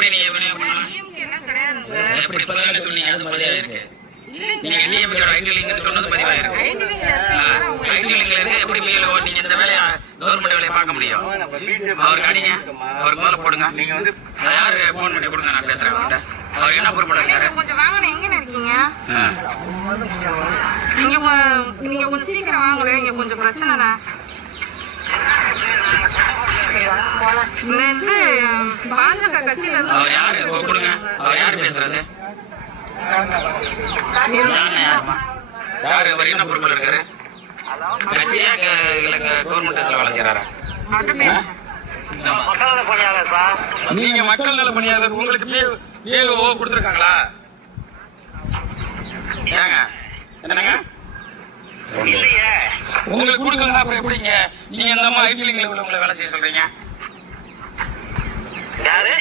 எப்படி நீங்க விநியோகம் பண்ணலாம்? எப்படி இப்பதானே சொன்னீங்க, அது பதிவா இருக்கு. நீங்க டிஎம்கேட ஐடி லிங்க் சொன்னது பதிவா இருக்கு. ஐடி லிங்க்ல இருக்கு. எப்படி நீங்க இந்த வேலையை கவர்மெண்ட் வேலையை பார்க்க முடியும்? அவருக்கு அடிங்க, அவருக்கு மேல போடுங்க. நீங்க வந்து யாரு போன் பண்ணி கொடுங்க, நான் பேசுறேன் அவர்கிட்ட. அவர் என்ன பொறுப்படுறாரு? கொஞ்சம் வாங்க, எங்க இருக்கீங்க? நீங்க கொஞ்சம் சீக்கிரம் வாங்கல, இங்க கொஞ்சம் பிரச்சனை. பாஜக கட்சியில இருந்து அவர் யாரு கொடுங்க, அவர் யாரு பேசுறது? யாரு அவர்? என்ன பொறுப்புல இருக்காரு? கட்சியா கவர்மெண்ட் வேலை செய்யறாரா? நீங்க மக்கள் நல பணியாளர், உங்களுக்கு பிஏஓ கொடுத்துருக்காங்களா? ஏங்க என்னங்க உங்களுக்கு கொடுக்கலன்னா அப்புறம் எப்படிங்க நீங்க இந்த மாதிரி ஐடி லிங்க்ல உள்ளவங்களை வேலை செய்ய சொல்றீங்க? யாரு